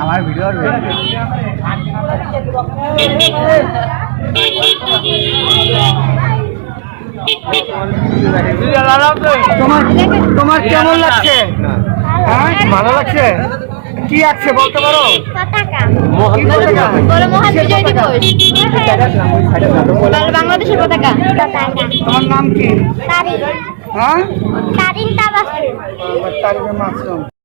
আমার ভিডিও তোমার কেমন লাগছে? হ্যাঁ ভালো লাগছে। কি আছে বলতে পারো? বাংলাদেশের পতাকা। তোমার নাম কি? তারিন। হ্যাঁ তারিন তাবাসসুম। তারিন মাসুম।